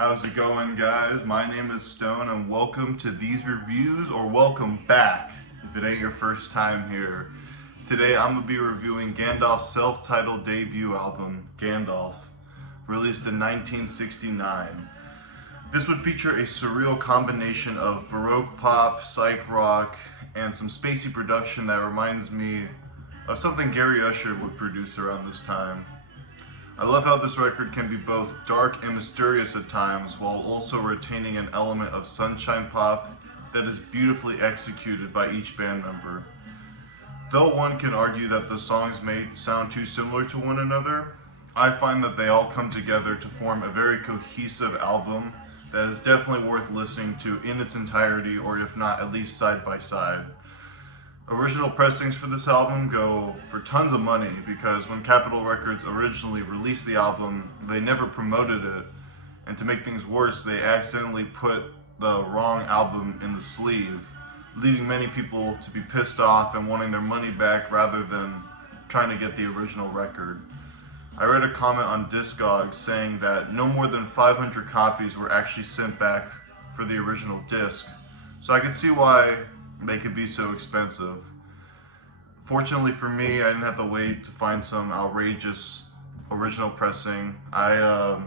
How's it going, guys? My name is Stone and welcome to these reviews, or welcome back if it ain't your first time here. Today I'm going to be reviewing Gandalf's self-titled debut album, Gandalf, released in 1969. This would feature a surreal combination of Baroque pop, psych rock, and some spacey production that reminds me of something Gary Usher would produce around this time. I love how this record can be both dark and mysterious at times, while also retaining an element of sunshine pop that is beautifully executed by each band member. Though one can argue that the songs may sound too similar to one another, I find that they all come together to form a very cohesive album that is definitely worth listening to in its entirety, or if not, at least side by side. Original pressings for this album go for tons of money because when Capitol Records originally released the album, they never promoted it, and to make things worse, they accidentally put the wrong album in the sleeve, leaving many people to be pissed off and wanting their money back rather than trying to get the original record. I read a comment on Discogs saying that no more than 500 copies were actually sent back for the original disc, so I could see why they could be so expensive. Fortunately for me, I didn't have to wait to find some outrageous original pressing. I've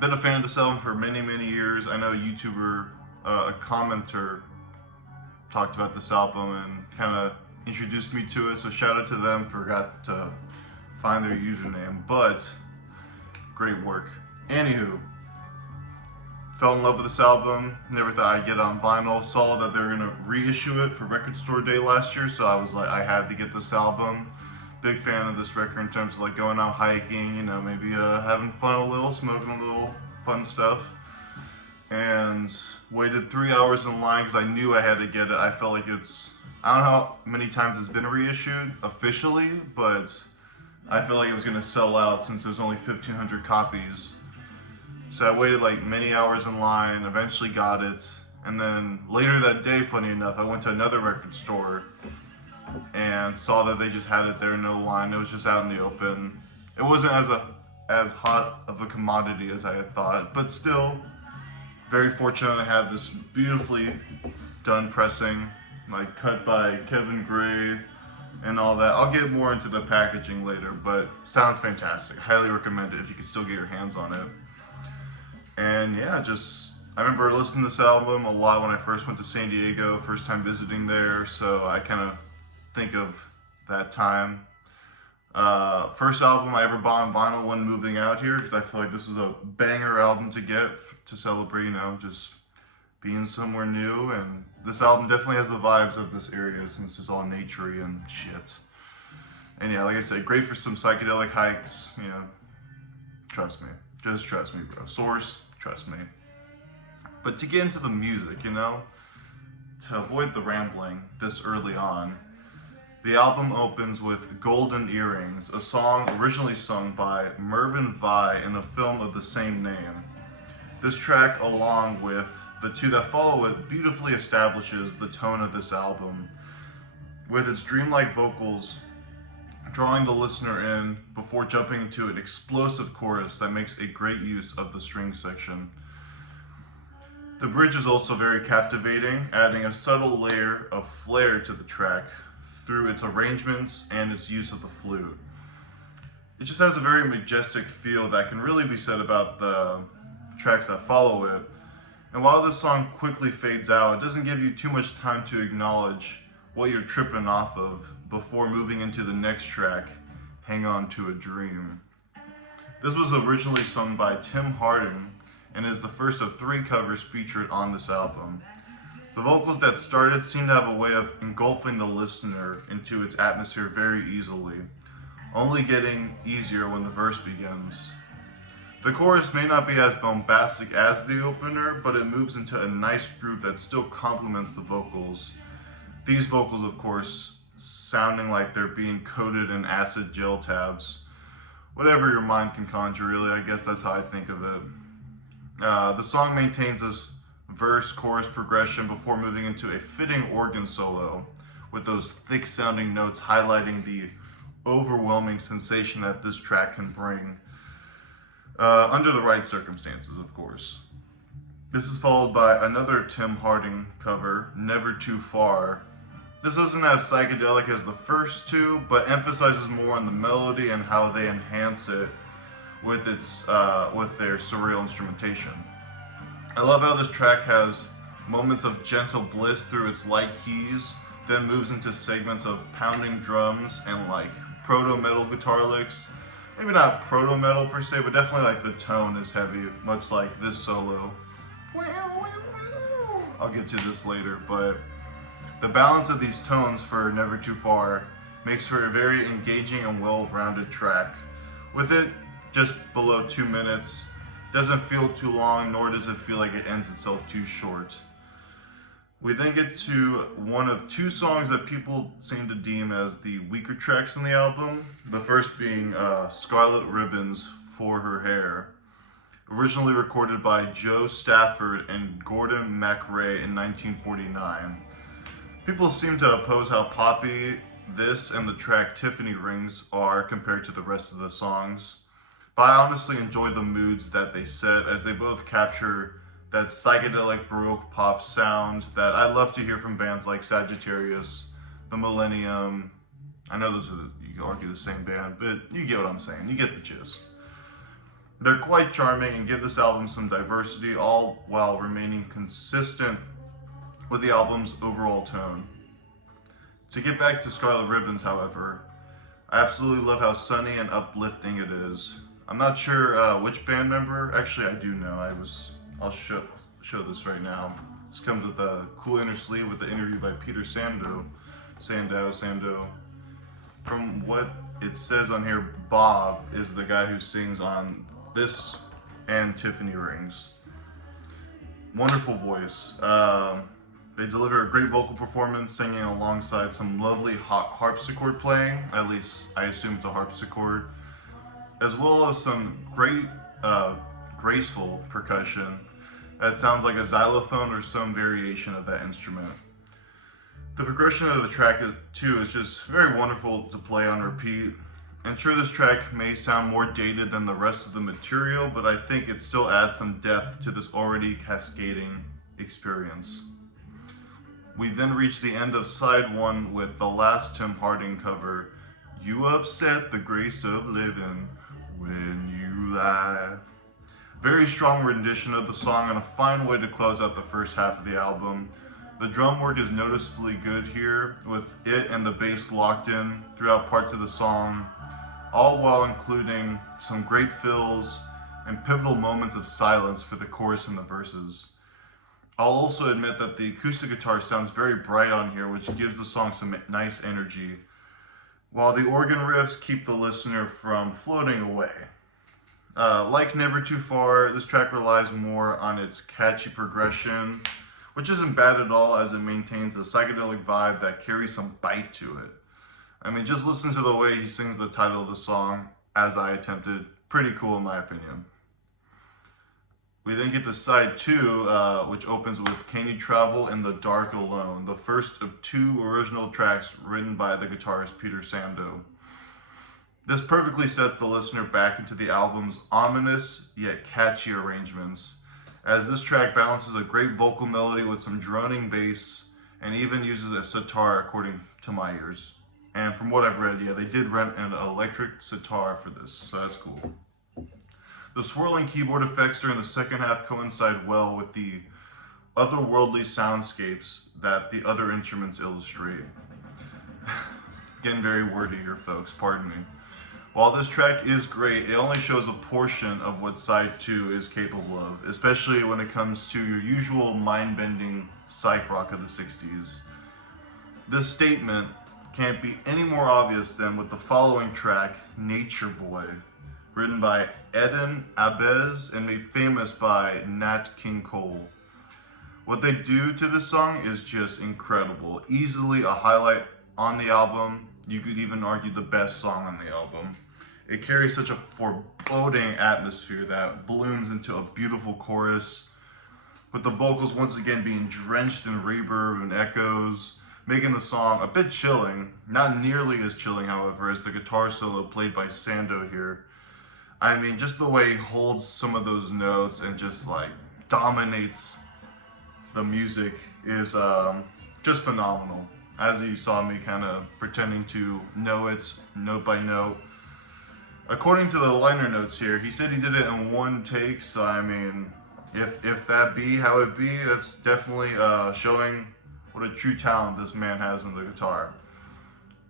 been a fan of this album for many years. I know a YouTuber, a commenter, talked about this album and kind of introduced me to it, so shout out to them. Forgot to find their username, but great work. Anywho, fell in love with this album, never thought I'd get it on vinyl, saw that they were going to reissue it for Record Store Day last year, so I was like, I had to get this album. Big fan of this record in terms of like going out hiking, you know, maybe having fun a little, smoking a little fun stuff. And waited 3 hours in line because I knew I had to get it. I felt like I don't know how many times it's been reissued officially, but I feel like it was going to sell out since there's only 1,500 copies. So I waited like many hours in line, eventually got it, and then later that day, funny enough, I went to another record store and saw that they just had it there, no line. It was just out in the open. It wasn't as hot of a commodity as I had thought, but still very fortunate to have this beautifully done pressing, like cut by Kevin Gray and all that. I'll get more into the packaging later, but sounds fantastic. Highly recommend it if you can still get your hands on it. And yeah, I remember listening to this album a lot when I first went to San Diego, first time visiting there, so I kind of think of that time. First album I ever bought on vinyl when moving out here, because I feel like this is a banger album to get to celebrate, you know, just being somewhere new. And this album definitely has the vibes of this area since it's all naturey and shit. And yeah, like I said, great for some psychedelic hikes, you know, trust me. Just trust me, bro. Source, trust me. But to get into the music, you know, to avoid the rambling this early on, the album opens with Golden Earrings, a song originally sung by Mervyn Vai in a film of the same name. This track, along with the two that follow it, beautifully establishes the tone of this album, with its dreamlike vocals drawing the listener in before jumping into an explosive chorus that makes a great use of the string section. The bridge is also very captivating, adding a subtle layer of flair to the track through its arrangements and its use of the flute. It just has a very majestic feel that can really be said about the tracks that follow it. And while this song quickly fades out, it doesn't give you too much time to acknowledge what you're tripping off of before moving into the next track, Hang On to a Dream. This was originally sung by Tim Hardin and is the first of 3 covers featured on this album. The vocals that started seem to have a way of engulfing the listener into its atmosphere very easily, only getting easier when the verse begins. The chorus may not be as bombastic as the opener, but it moves into a nice groove that still complements the vocals. These vocals, of course, sounding like they're being coated in acid gel tabs. Whatever your mind can conjure, really, I guess that's how I think of it. The song maintains this verse-chorus progression before moving into a fitting organ solo, with those thick-sounding notes highlighting the overwhelming sensation that this track can bring. under the right circumstances, of course. This is followed by another Tim Harding cover, Never Too Far. This isn't as psychedelic as the first two, but emphasizes more on the melody and how they enhance it with their surreal instrumentation. I love how this track has moments of gentle bliss through its light keys, then moves into segments of pounding drums and like proto-metal guitar licks. Maybe not proto-metal per se, but definitely like the tone is heavy, much like this solo. I'll get to this later, but the balance of these tones for Never Too Far makes for a very engaging and well-rounded track. With it just below 2 minutes, doesn't feel too long, nor does it feel like it ends itself too short. We then get to one of two songs that people seem to deem as the weaker tracks in the album. The first being Scarlet Ribbons for Her Hair, originally recorded by Joe Stafford and Gordon MacRae in 1949. People seem to oppose how poppy this and the track Tiffany Rings are compared to the rest of the songs, but I honestly enjoy the moods that they set, as they both capture that psychedelic Baroque pop sound that I love to hear from bands like Sagittarius, The Millennium. I know those are, you can argue, the same band, but you get what I'm saying, you get the gist. They're quite charming and give this album some diversity, all while remaining consistent with the album's overall tone. To get back to Scarlet Ribbons, however, I absolutely love how sunny and uplifting it is. I'm not sure which band member, actually I do know, I'll show this right now. This comes with a cool inner sleeve with the interview by Peter Sando. From what it says on here, Bob is the guy who sings on this and Tiffany Rings. Wonderful voice. They deliver a great vocal performance, singing alongside some lovely harpsichord playing, at least I assume it's a harpsichord, as well as some great graceful percussion that sounds like a xylophone or some variation of that instrument. The progression of the track too is just very wonderful to play on repeat. And sure, this track may sound more dated than the rest of the material, but I think it still adds some depth to this already cascading experience. We then reach the end of side one with the last Tim Harding cover, You Upset the Grace of Living When You Lie. Very strong rendition of the song and a fine way to close out the first half of the album. The drum work is noticeably good here, with it and the bass locked in throughout parts of the song, all while including some great fills and pivotal moments of silence for the chorus and the verses. I'll also admit that the acoustic guitar sounds very bright on here, which gives the song some nice energy, while the organ riffs keep the listener from floating away. Like Never Too Far, this track relies more on its catchy progression, which isn't bad at all, as it maintains a psychedelic vibe that carries some bite to it. I mean, just listen to the way he sings the title of the song, as I attempted. Pretty cool in my opinion. We then get to side two, which opens with Can You Travel in the Dark Alone, the first of two original tracks written by the guitarist Peter Sando. This perfectly sets the listener back into the album's ominous yet catchy arrangements, as this track balances a great vocal melody with some droning bass and even uses a sitar according to my ears. And from what I've read, yeah, they did rent an electric sitar for this, so that's cool. The swirling keyboard effects during the second half coincide well with the otherworldly soundscapes that the other instruments illustrate. Getting very wordy here, folks, pardon me. While this track is great, it only shows a portion of what side 2 is capable of, especially when it comes to your usual mind-bending psych rock of the 60s. This statement can't be any more obvious than with the following track, Nature Boy, written by Eden Abez and made famous by Nat King Cole. What they do to this song is just incredible. Easily a highlight on the album. You could even argue the best song on the album. It carries such a foreboding atmosphere that blooms into a beautiful chorus, with the vocals once again being drenched in reverb and echoes, making the song a bit chilling. Not nearly as chilling, however, as the guitar solo played by Sando here. I mean, just the way he holds some of those notes and just like dominates the music is just phenomenal. As you saw me kind of pretending to know it note by note. According to the liner notes here, he said he did it in one take, so I mean, if that be how it be, that's definitely showing what a true talent this man has on the guitar.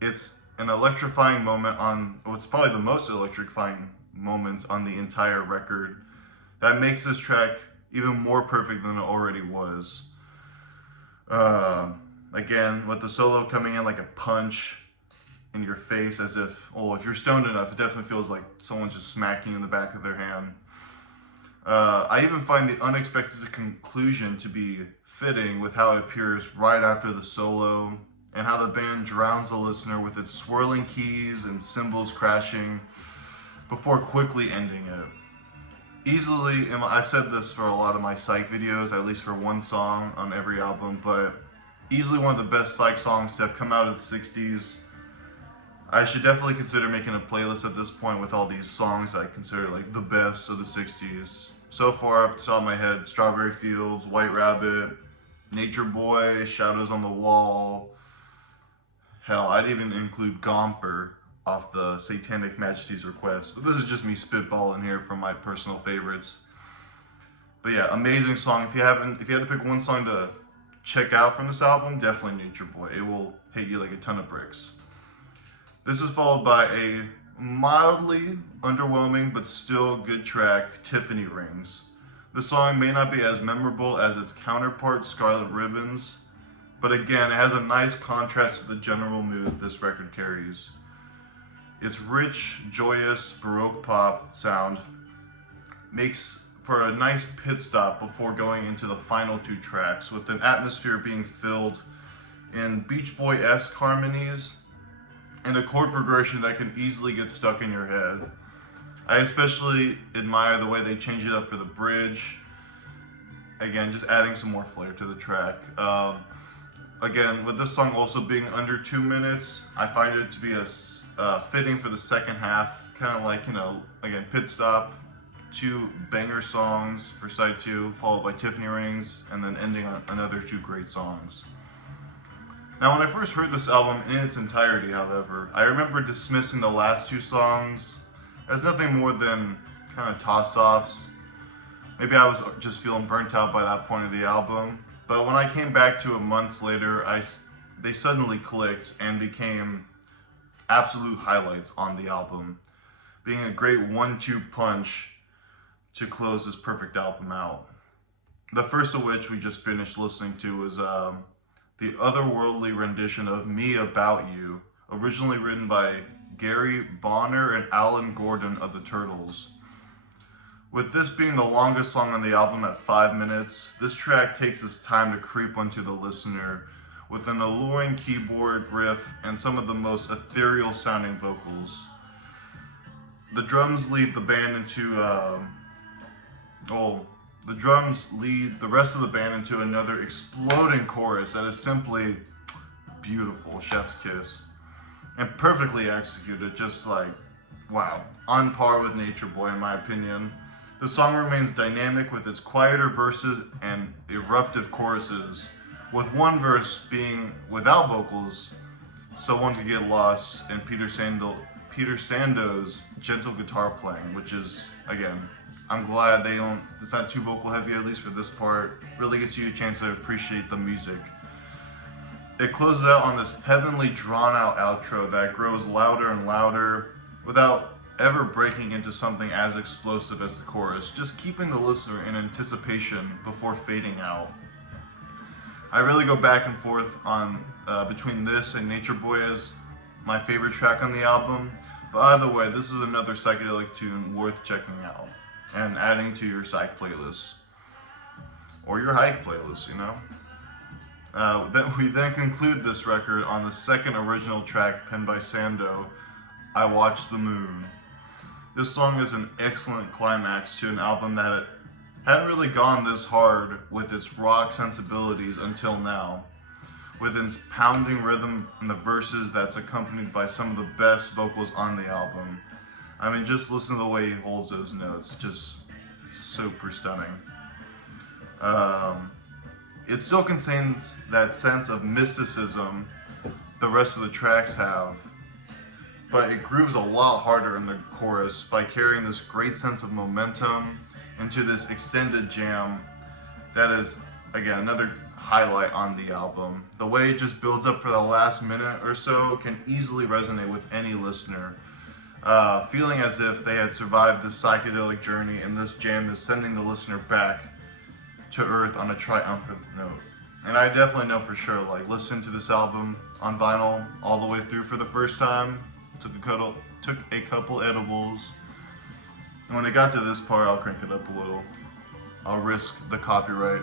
It's an electrifying moment on what's probably the most electrifying moments on the entire record that makes this track even more perfect than it already was. Again, with the solo coming in like a punch in your face, as if, oh, if you're stoned enough, it definitely feels like someone's just smacking you in the back of their hand. I even find the unexpected conclusion to be fitting with how it appears right after the solo, and how the band drowns the listener with its swirling keys and cymbals crashing before quickly ending it. Easily, and I've said this for a lot of my psych videos, at least for one song on every album, but easily one of the best psych songs to have come out of the 60s. I should definitely consider making a playlist at this point with all these songs I consider like the best of the 60s. So far, off the top of my head, Strawberry Fields, White Rabbit, Nature Boy, Shadows on the Wall. Hell, I'd even include Gomper off the Satanic Majesty's Request. But this is just me spitballing here from my personal favorites. But yeah, amazing song. If you had to pick one song to check out from this album, definitely Nature Boy. It will hit you like a ton of bricks. This is followed by a mildly underwhelming but still good track, Tiffany Rings. The song may not be as memorable as its counterpart, Scarlet Ribbons, but again, it has a nice contrast to the general mood this record carries. Its rich, joyous, Baroque pop sound makes for a nice pit stop before going into the final two tracks, with an atmosphere being filled in Beach Boy-esque harmonies and a chord progression that can easily get stuck in your head. I especially admire the way they change it up for the bridge. Again, just adding some more flair to the track. Again, with this song also being under 2 minutes, I find it to be fitting for the second half. Kind of like, again, pit stop, 2 banger songs for side 2, followed by Tiffany Rings, and then ending on another 2 great songs. Now, when I first heard this album in its entirety, however, I remember dismissing the last 2 songs as nothing more than kind of toss-offs. Maybe I was just feeling burnt out by that point of the album. But when I came back to it months later, they suddenly clicked and became absolute highlights on the album, being a great 1-2 punch to close this perfect album out. The first of which we just finished listening to was the otherworldly rendition of Me About You, originally written by Gary Bonner and Alan Gordon of the Turtles. With this being the longest song on the album at 5 minutes, this track takes its time to creep onto the listener with an alluring keyboard riff and some of the most ethereal sounding vocals. The drums lead the band into the drums lead the rest of the band into another exploding chorus that is simply beautiful, chef's kiss, and perfectly executed, just like, wow, on par with Nature Boy in my opinion. The song remains dynamic with its quieter verses and eruptive choruses, with one verse being without vocals, so one could get lost in Peter Sando's gentle guitar playing, which is, again, I'm glad it's not too vocal heavy, at least for this part. Really gets you a chance to appreciate the music. It closes out on this heavenly drawn out outro that grows louder and louder without ever breaking into something as explosive as the chorus, just keeping the listener in anticipation before fading out. I really go back and forth on between this and Nature Boy as my favorite track on the album, but either way, this is another psychedelic tune worth checking out and adding to your psych playlist or your hike playlist, We then conclude this record on the second original track penned by Sando, I Watch the Moon. This song is an excellent climax to an album that hadn't really gone this hard with its rock sensibilities until now, with its pounding rhythm and the verses that's accompanied by some of the best vocals on the album. I mean, just listen to the way he holds those notes, just super stunning. Um, it still contains that sense of mysticism the rest of the tracks have, but it grooves a lot harder in the chorus by carrying this great sense of momentum into this extended jam that is, again, another highlight on the album. The way it just builds up for the last minute or so can easily resonate with any listener, feeling as if they had survived this psychedelic journey, and this jam is sending the listener back to earth on a triumphant note. And I definitely know for sure, like, listen to this album on vinyl all the way through for the first time, took a couple edibles, and when it got to this part, I'll crank it up a little. I'll risk the copyright.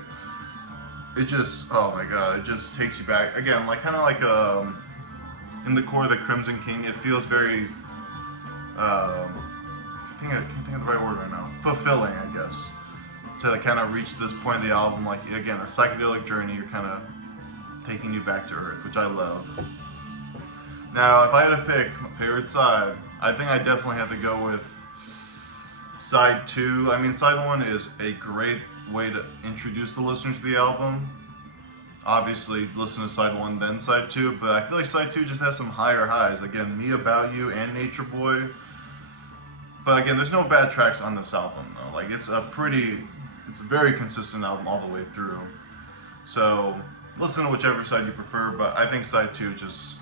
It just, oh my god, it just takes you back. Again, like, kind of like in the core of the Crimson King, it feels very, I can't think of the right word right now. Fulfilling, I guess, to kind of reach this point in the album. Like, again, a psychedelic journey, you're kind of taking you back to earth, which I love. Now, if I had to pick my favorite side, I think I definitely have to go with side 2. I mean, side 1 is a great way to introduce the listener to the album. Obviously, listen to side 1, then side 2, but I feel like side 2 just has some higher highs. Again, Me About You and Nature Boy. But again, there's no bad tracks on this album, though. Like, it's a very consistent album all the way through. So, listen to whichever side you prefer, but I think side 2 just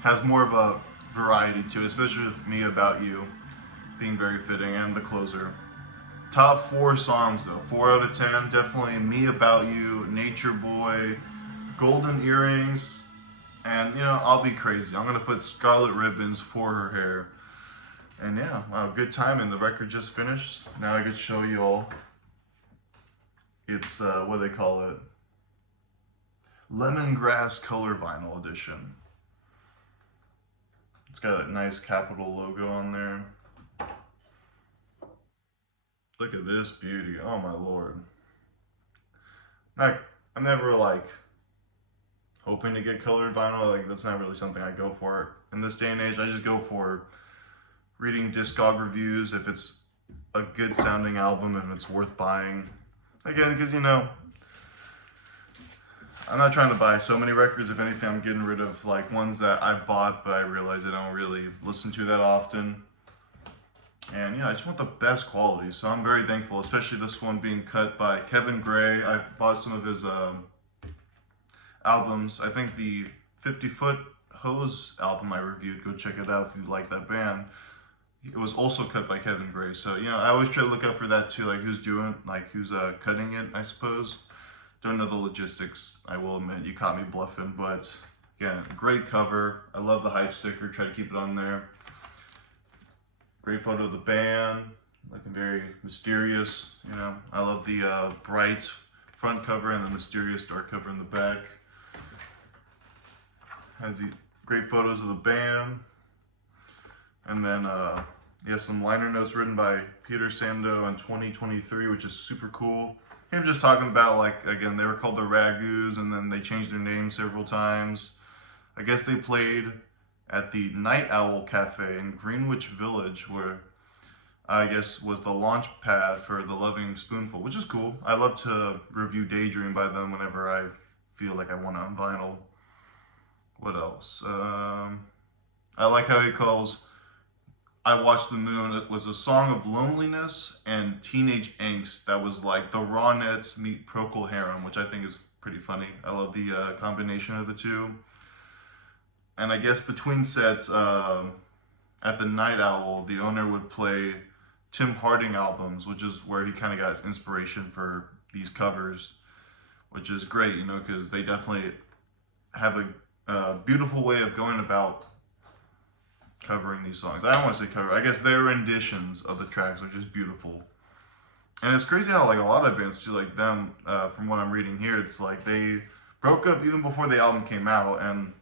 has more of a variety to it, especially with Me About You being very fitting, and the closer. Top 4 songs though, 4 out of 10, definitely Me About You, Nature Boy, Golden Earrings, and, you know, I'll Be Crazy. I'm gonna put Scarlet Ribbons for Her Hair. And yeah, wow, good timing. The record just finished. Now I could show you all. It's, what do they call it? Lemongrass Color Vinyl Edition. It's got a nice Capital logo on there. Look at this beauty. Oh my lord. I'm never like hoping to get colored vinyl. Like, that's not really something I go for in this day and age. I just go for reading Discog reviews, if it's a good sounding album and it's worth buying. Again, because, you know, I'm not trying to buy so many records. If anything, I'm getting rid of like ones that I've bought but I realize I don't really listen to that often. And, you know, I just want the best quality, so I'm very thankful, especially this one being cut by Kevin Gray. I bought some of his albums. I think the 50-Foot Hose album I reviewed, go check it out if you like that band. It was also cut by Kevin Gray, so, you know, I always try to look out for that too, like who's cutting it, I suppose. Don't know the logistics, I will admit, you caught me bluffing, but again, great cover. I love the hype sticker, try to keep it on there. Great photo of the band, looking very mysterious, you know. I love the bright front cover and the mysterious dark cover in the back. Has the great photos of the band. And then, some liner notes written by Peter Sando in 2023, which is super cool. Him just talking about, like, again, they were called the Ragoos, and then they changed their name several times. I guess they played at the Night Owl Cafe in Greenwich Village, where I guess was the launch pad for The Loving Spoonful, which is cool. I love to review Daydream by them whenever I feel like I want it on vinyl. What else? I like how he calls I Watched the Moon. It was a song of loneliness and teenage angst that was like the Ronettes meet Procol Harum, which I think is pretty funny. I love the combination of the two. And I guess between sets, at the Night Owl, the owner would play Tim Harding albums, which is where he kind of got his inspiration for these covers, which is great, you know, because they definitely have a beautiful way of going about covering these songs. I don't want to say cover, I guess they're renditions of the tracks, which is beautiful. And it's crazy how, like, a lot of bands too, like them, from what I'm reading here, it's like they broke up even before the album came out, and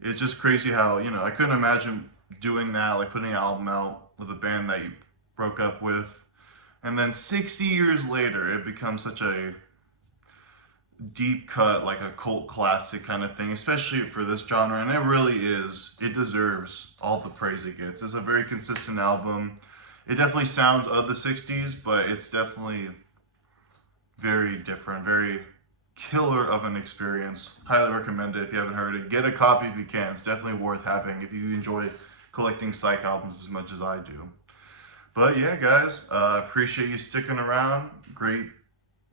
it's just crazy how, you know, I couldn't imagine doing that, like putting an album out with a band that you broke up with, and then 60 years later it becomes such a deep cut, like a cult classic kind of thing, especially for this genre, and it really is. It deserves all the praise it gets. It's a very consistent album. It definitely sounds of the 60s, but it's definitely very different, very killer of an experience. Highly recommend it if you haven't heard it. Get a copy if you can. It's definitely worth having if you enjoy collecting psych albums as much as I do. But yeah, guys, appreciate you sticking around. Great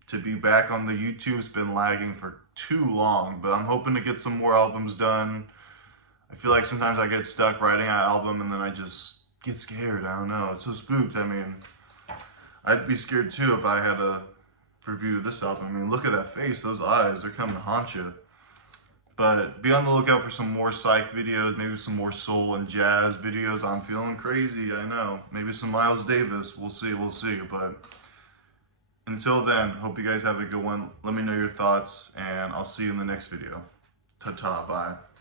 to be back on the YouTube. It's been lagging for too long, but I'm hoping to get some more albums done. I feel like sometimes I get stuck writing an album and then I just get scared. I don't know. It's so spooked. I mean, I'd be scared too if I had to review this album. I mean, look at that face, those eyes, they're coming to haunt you. But be on the lookout for some more psych videos, maybe some more soul and jazz videos. I'm feeling crazy, I know. Maybe some Miles Davis, we'll see. But until then, hope you guys have a good one. Let me know your thoughts, and I'll see you in the next video. Ta-ta, bye.